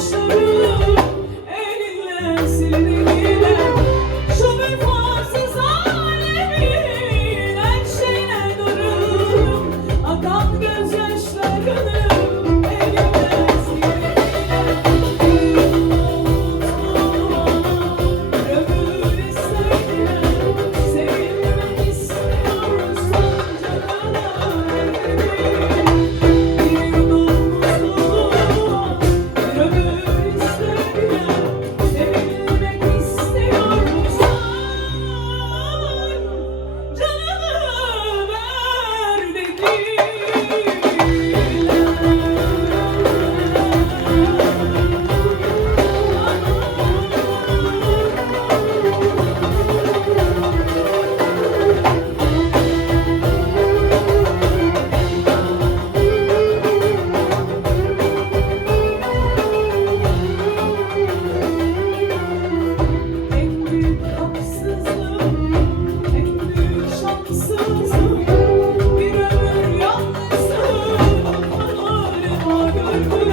gözyaşlarım elinle sildiler. Şu vefasız alemin her şeyine darıldım. Akan gözyaşlarını elinle sildiler. Ömür istediler. Sevilmek istiyorsan canına bir yudum mutluluğa. Bir ömür istediler. Sevilmek istiyorsan canını ver En büyük haksızlığım, en büyük şanssızlığım, bir ömür yalnızlığım hayalıma gördüm.